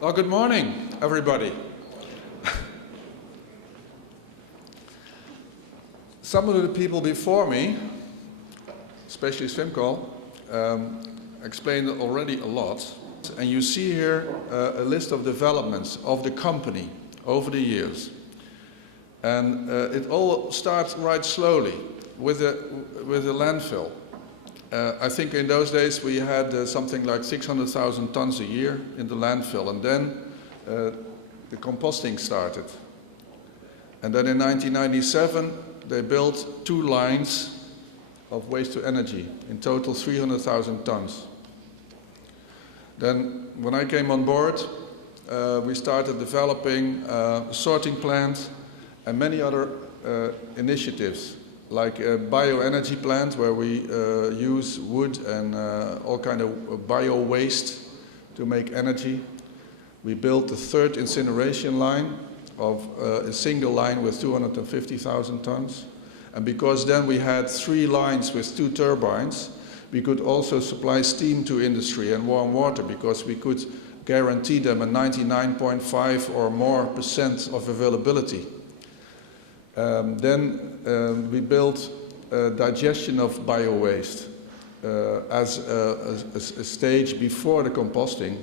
Well, good morning, everybody. Some of the people before me, especially Svimko, explained already a lot. And you see here a list of developments of the company over the years. And it all starts right slowly with the landfill. I think in those days we had something like 600,000 tons a year in the landfill, and then the composting started. And then in 1997 they built 2 lines of waste to energy, in total 300,000 tons. Then when I came on board, we started developing a sorting plant and many other initiatives, like a bioenergy plant where we use wood and all kind of bio waste to make energy. We built the 3rd incineration line of a single line with 250,000 tons. And because then we had 3 lines with 2 turbines, we could also supply steam to industry and warm water, because we could guarantee them a 99.5 or more % of availability. Then we built digestion of bio-waste as a stage before the composting.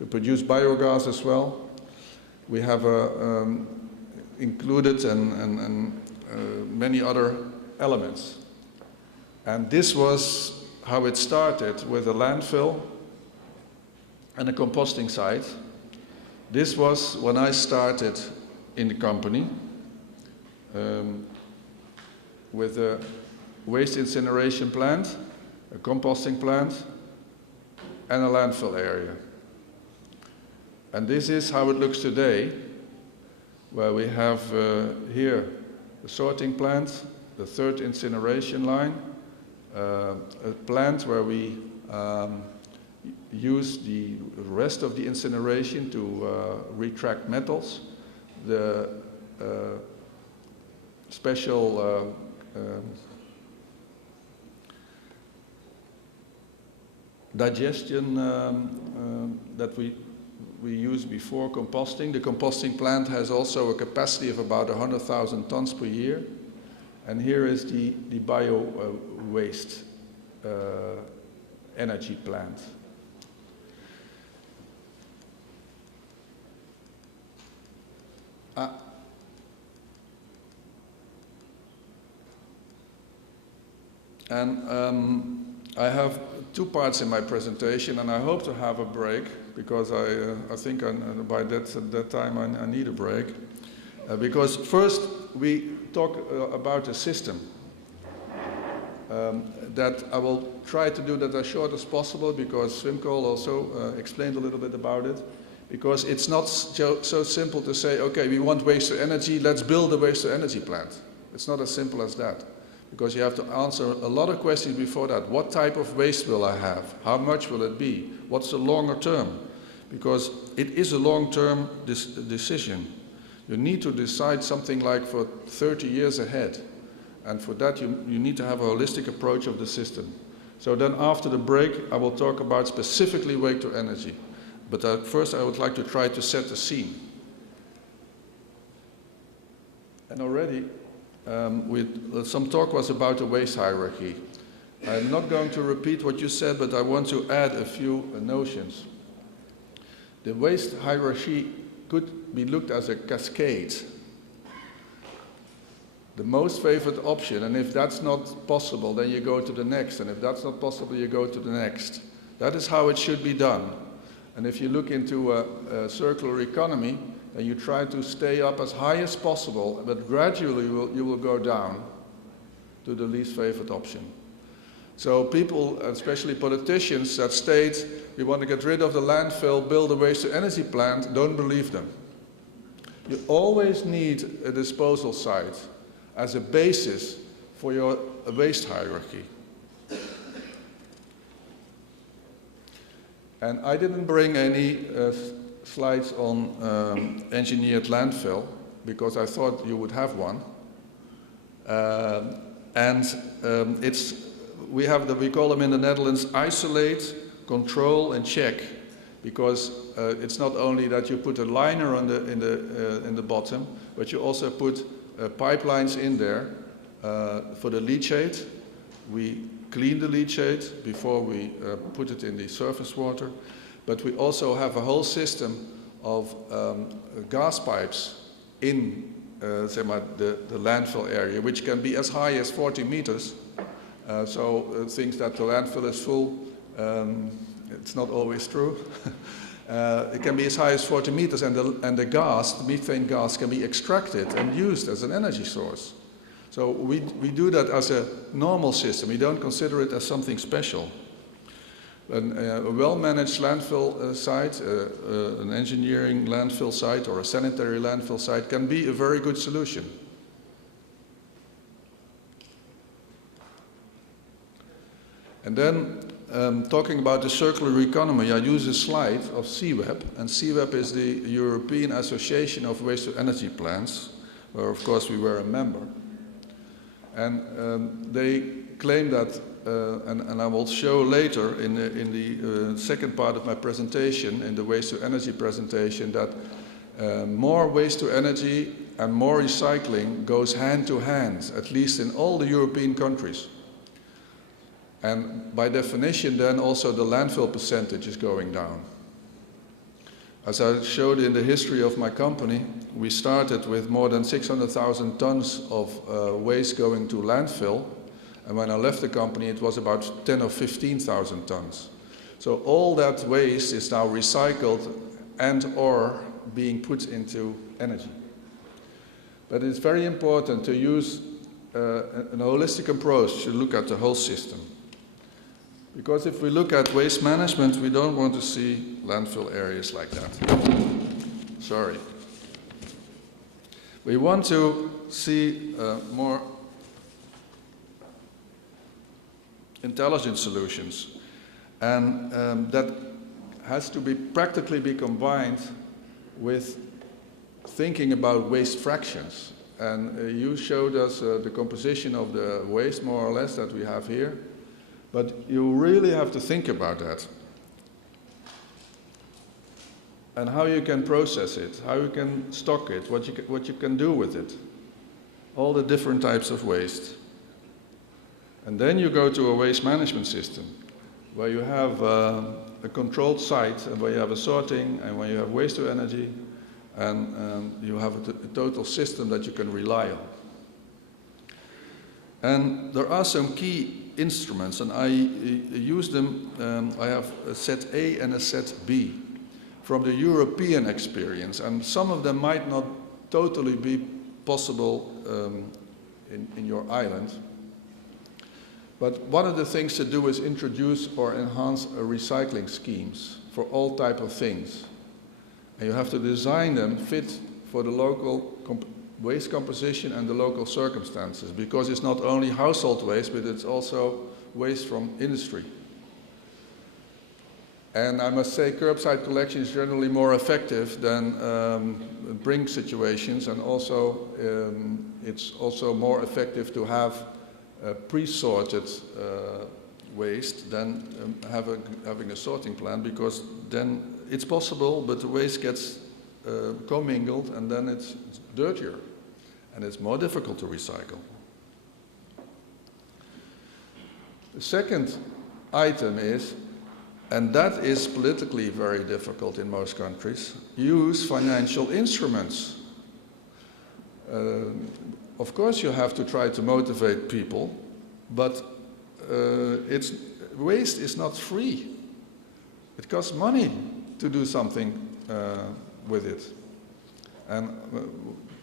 We produce biogas as well. We have included and many other elements. And this was how it started, with a landfill and a composting site. This was when I started in the company. With a waste incineration plant, a composting plant, and a landfill area. And this is how it looks today, where we have here the sorting plant, the 3rd incineration line, a plant where we use the rest of the incineration to retract metals, the special digestion that we use before composting. The composting plant has also a capacity of about 100,000 tons per year. And here is the bio waste energy plant. And I have 2 parts in my presentation, and I hope to have a break, because I think by that time I need a break. Because first we talk about a system that I will try to do that as short as possible, because Svimko also explained a little bit about it. Because it's not so simple to say, okay, we want waste to energy, let's build a waste to energy plant. It's not as simple as that. Because you have to answer a lot of questions before that. What type of waste will I have? How much will it be? What's the longer term? Because it is a long-term decision. You need to decide something like for 30 years ahead. And for that you need to have a holistic approach of the system. So then after the break I will talk about specifically waste to energy. But first I would like to try to set the scene. And already some talk was about the waste hierarchy. I'm not going to repeat what you said, but I want to add a few notions. The waste hierarchy could be looked as a cascade. The most favored option, and if that's not possible, then you go to the next, and if that's not possible, you go to the next. That is how it should be done. And if you look into a circular economy, and you try to stay up as high as possible, but gradually you will go down to the least favored option. So people, especially politicians, that state we want to get rid of the landfill, build a waste to energy plant, don't believe them. You always need a disposal site as a basis for your waste hierarchy. And I didn't bring any slides on engineered landfill, because I thought you would have one. We call them in the Netherlands isolate, control and check. because it's not only that you put a liner on in the bottom, but you also put pipelines in there for the leachate. We clean the leachate before we put it in the surface water, but we also have a whole system of gas pipes in the landfill area, which can be as high as 40 meters. So things that the landfill is full, it's not always true. It can be as high as 40 meters, and the gas, the methane gas, can be extracted and used as an energy source. So we do that as a normal system. We don't consider it as something special. A well-managed landfill site, an engineering landfill site or a sanitary landfill site can be a very good solution. And then talking about the circular economy, I use a slide of CWEP, and CWEP is the European Association of Waste-to-Energy Plants, where of course we were a member. And they claim that, and I will show later in the second part of my presentation, in the waste-to-energy presentation, that more waste-to-energy and more recycling goes hand to hand, at least in all the European countries. And by definition, then also the landfill percentage is going down. As I showed in the history of my company, we started with more than 600,000 tons of waste going to landfill. And when I left the company, it was about 10 or 15,000 tons. So all that waste is now recycled and or being put into energy. But it's very important to use an holistic approach to look at the whole system. Because if we look at waste management, we don't want to see landfill areas like that. Sorry. We want to see more intelligent solutions. And that has to be practically be combined with thinking about waste fractions. And you showed us the composition of the waste, more or less, that we have here. But you really have to think about that. And how you can process it, how you can stock it, what you can do with it. All the different types of waste. And then you go to a waste management system, where you have a controlled site, and where you have a sorting, and where you have waste to energy, and you have a total system that you can rely on. And there are some key instruments, and I use them. I have a set A and a set B from the European experience, and some of them might not totally be possible in your island. But one of the things to do is introduce or enhance recycling schemes for all type of things. And you have to design them fit for the local waste composition and the local circumstances, because it's not only household waste, but it's also waste from industry. And I must say curbside collection is generally more effective than bring situations, and also it's also more effective to have pre-sorted waste than having a sorting plant, because then it's possible, but the waste gets commingled, and then it's dirtier, and it's more difficult to recycle. The second item is, and that is politically very difficult in most countries, use financial instruments. Of course you have to try to motivate people, but waste is not free. It costs money to do something with it. And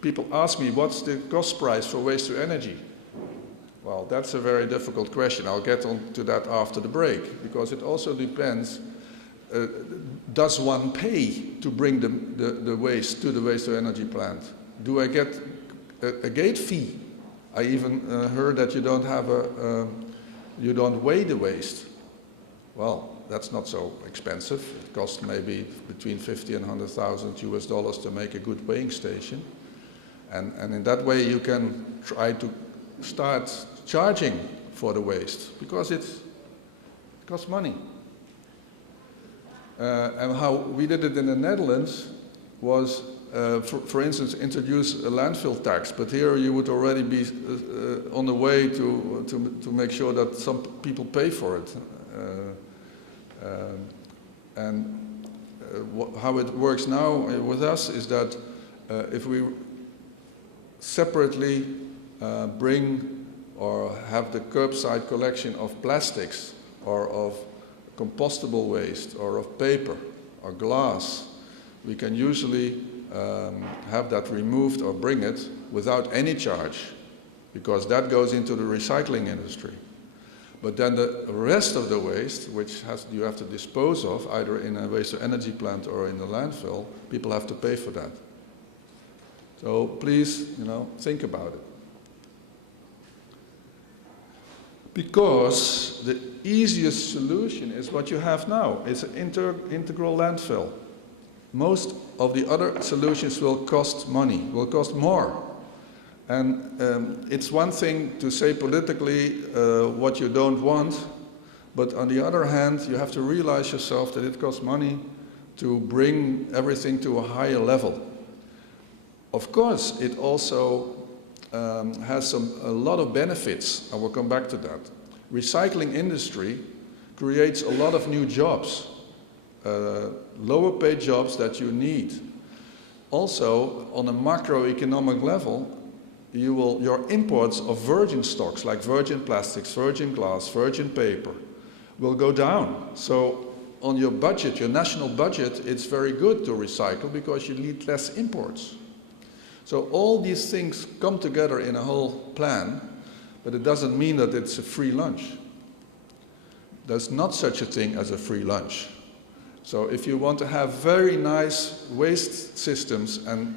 people ask me, what's the cost price for waste to energy? Well, that's a very difficult question. I'll get on to that after the break, because it also depends, does one pay to bring the waste to the waste to energy plant? Do I get a gate fee? I even heard that you don't have you don't weigh the waste. Well, that's not so expensive. It costs maybe between 50 and 100,000 US dollars to make a good weighing station. And in that way you can try to start charging for the waste, because it costs money. And how we did it in the Netherlands was, for instance, introduce a landfill tax. But here you would already be on the way to make sure that some people pay for it. How it works now with us is that if we separately bring or have the curbside collection of plastics or of compostable waste or of paper or glass, we can usually have that removed or bring it without any charge, because that goes into the recycling industry. But then the rest of the waste, which you have to dispose of, either in a waste-to-energy plant or in the landfill, people have to pay for that. So please, think about it. Because the easiest solution is what you have now. It's an integral landfill. Most of the other solutions will cost money, will cost more. And it's one thing to say politically what you don't want, but on the other hand, you have to realize yourself that it costs money to bring everything to a higher level. Of course, it also has a lot of benefits. I will come back to that. Recycling industry creates a lot of new jobs, lower paid jobs that you need. Also, on a macroeconomic level, your imports of virgin stocks like virgin plastics, virgin glass, virgin paper will go down. So on your budget, your national budget, it's very good to recycle because you need less imports. So all these things come together in a whole plan, but it doesn't mean that it's a free lunch. There's not such a thing as a free lunch. So if you want to have very nice waste systems and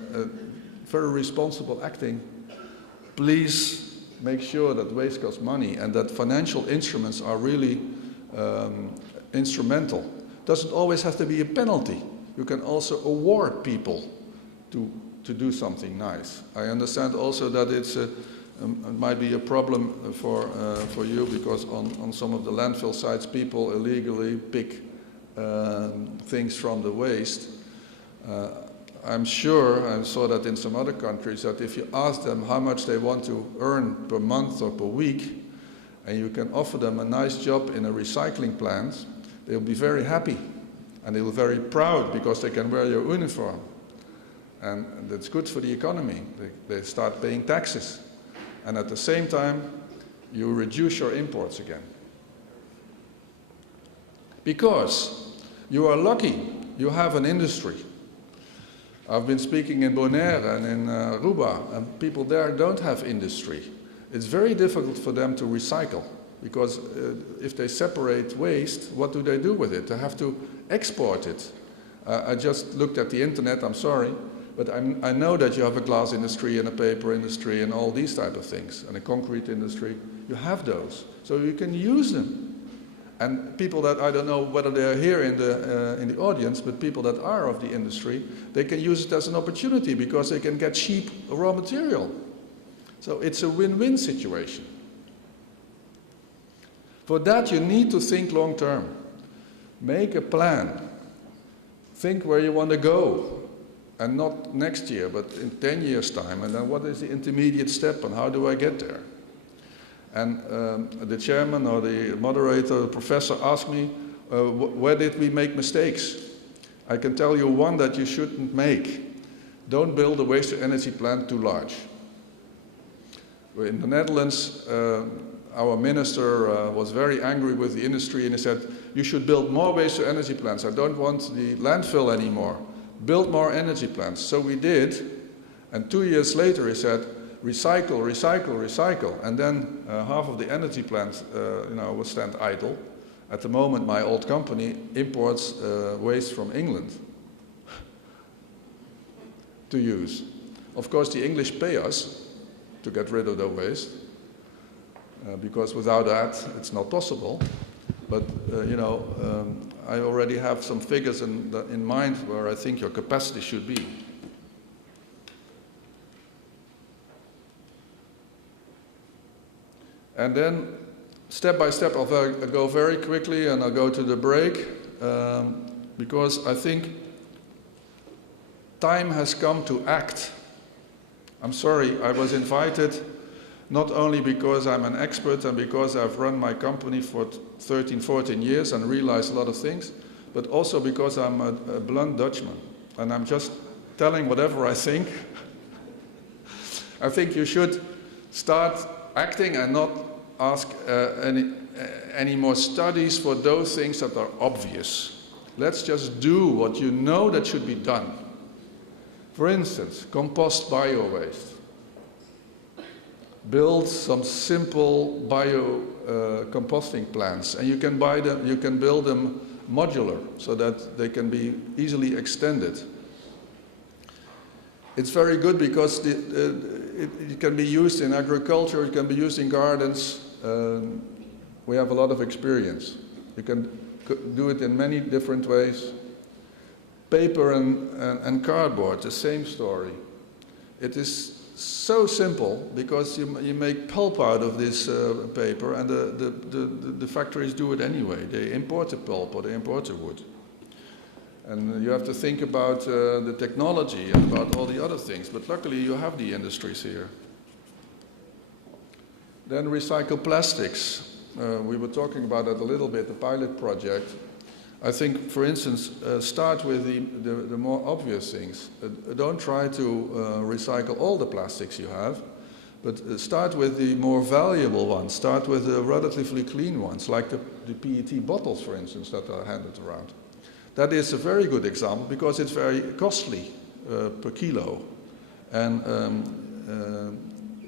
very responsible acting, please make sure that waste costs money and that financial instruments are really instrumental. Doesn't always have to be a penalty. You can also award people to do something nice. I understand also that it might be a problem for you because on some of the landfill sites people illegally pick things from the waste. I'm sure, I saw that in some other countries, that if you ask them how much they want to earn per month or per week, and you can offer them a nice job in a recycling plant, they'll be very happy. And they'll be very proud because they can wear your uniform. And that's good for the economy. They start paying taxes. And at the same time, you reduce your imports again. Because you are lucky, you have an industry. I've been speaking in Bonaire and in Aruba, and people there don't have industry. It's very difficult for them to recycle, because if they separate waste, what do they do with it? They have to export it. I just looked at the internet, I'm sorry, but I know that you have a glass industry and a paper industry and all these type of things, and a concrete industry. You have those, so you can use them. And people that, I don't know whether they're here in the audience, but people that are of the industry, they can use it as an opportunity because they can get cheap raw material. So it's a win-win situation. For that you need to think long term. Make a plan. Think where you want to go. And not next year, but in 10 years' time. And then what is the intermediate step and how do I get there? And the chairman or the moderator, the professor asked me, where did we make mistakes? I can tell you one that you shouldn't make. Don't build a waste-to-energy plant too large. In the Netherlands, our minister was very angry with the industry and he said, you should build more waste-to-energy plants. I don't want the landfill anymore. Build more energy plants. So we did, and 2 years later he said, recycle, recycle, recycle. And then half of the energy plants will stand idle. At the moment, my old company imports waste from England to use. Of course, the English pay us to get rid of their waste, because without that, it's not possible. But, I already have some figures in mind where I think your capacity should be. And then, step by step, I'll go very quickly and I'll go to the break. because I think time has come to act. I'm sorry, I was invited not only because I'm an expert and because I've run my company for 13, 14 years and realized a lot of things, but also because I'm a blunt Dutchman and I'm just telling whatever I think. I think you should start acting and not ask any more studies for those things that are obvious. Let's just do what you know that should be done. For instance, compost bio-waste. Build some simple composting plants, and you can buy them. You can build them modular so that they can be easily extended. It's very good because it can be used in agriculture. It can be used in gardens. We have a lot of experience. You can do it in many different ways. Paper and cardboard, the same story. It is so simple because you make pulp out of this paper, and the factories do it anyway. They import the pulp or they import the wood. And you have to think about the technology and about all the other things, but luckily you have the industries here. Then recycle plastics. We were talking about that a little bit, the pilot project. I think, for instance, start with the more obvious things. Don't try to recycle all the plastics you have, but start with the more valuable ones. Start with the relatively clean ones, like the PET bottles, for instance, that are handed around. That is a very good example because it's very costly per kilo, and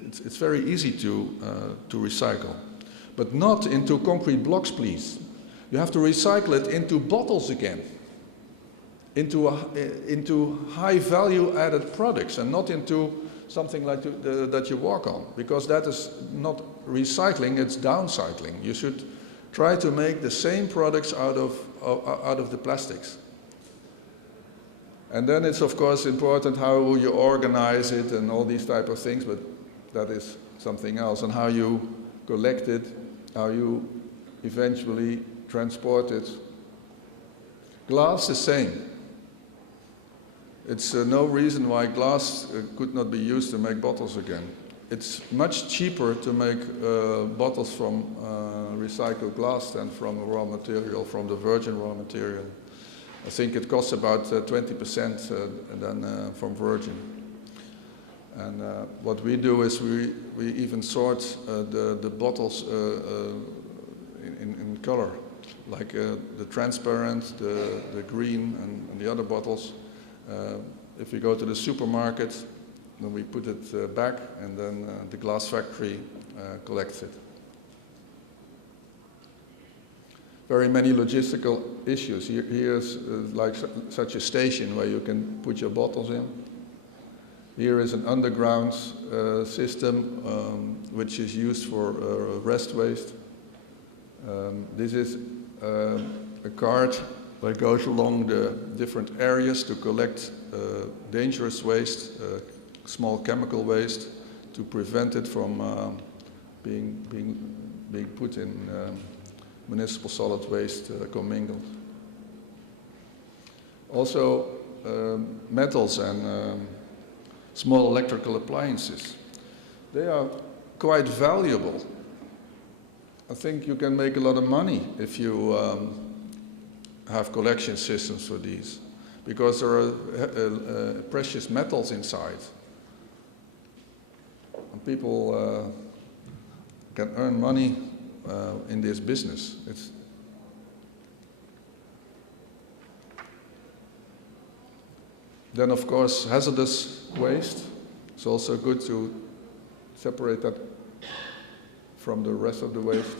it's very easy to recycle. But not into concrete blocks, please. You have to recycle it into bottles again, into high value added products, and not into something like that you walk on, because that is not recycling, it's downcycling. You should try to make the same products out of the plastics. And then it's of course important how you organize it and all these type of things, but that is something else, and how you collect it, how you eventually transport it. Glass, the same. It's no reason why glass could not be used to make bottles again. It's much cheaper to make bottles from recycled glass than from raw material, from the virgin raw material. I think it costs about 20% than from virgin. And what we do is we even sort the bottles in color, like the transparent, the green, and the other bottles. If we go to the supermarket, then we put it back, and then the glass factory collects it. Very many logistical issues. Here's like such a station where you can put your bottles in. Here is an underground system which is used for rest waste. This is a cart that goes along the different areas to collect dangerous waste, small chemical waste, to prevent it from being put in municipal solid waste commingled. Also, metals and small electrical appliances. They are quite valuable. I think you can make a lot of money if you have collection systems for these, because there are precious metals inside. And people can earn money in this business. Then, of course, hazardous waste. It's also good to separate that from the rest of the waste.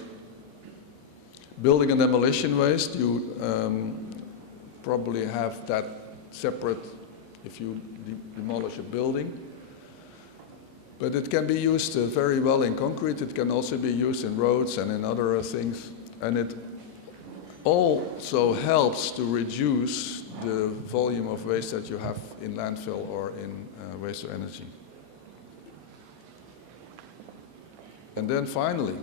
Building and demolition waste, you probably have that separate if you demolish a building. But it can be used very well in concrete. It can also be used in roads and in other things. And it also helps to reduce the volume of waste that you have in landfill or in waste to energy. And then finally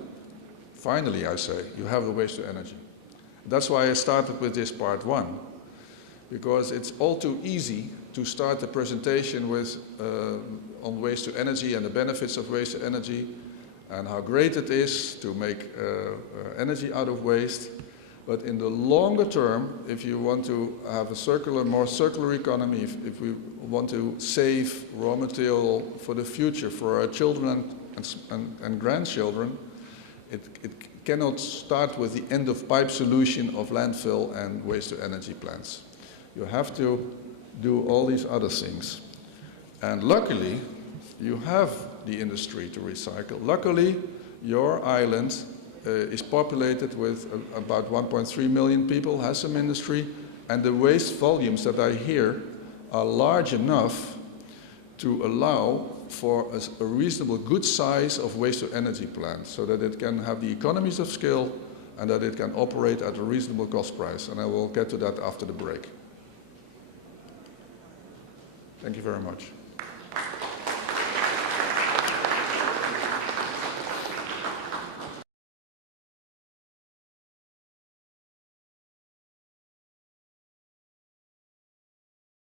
I say, you have the waste to energy. That's why I started with this part one. because it's all too easy to start the presentation with, on waste to energy and the benefits of waste to energy and how great it is to make energy out of waste. But in the longer term, if you want to have a more circular economy, if we want to save raw material for the future, for our children and grandchildren, it cannot start with the end-of-pipe solution of landfill and waste-to-energy plants. You have to do all these other things. And luckily, you have the industry to recycle. Luckily, your island is populated with about 1.3 million people, has some industry, and the waste volumes that I hear are large enough to allow for a reasonable good size of waste-to-energy plant so that it can have the economies of scale and that it can operate at a reasonable cost price. And I will get to that after the break. Thank you very much.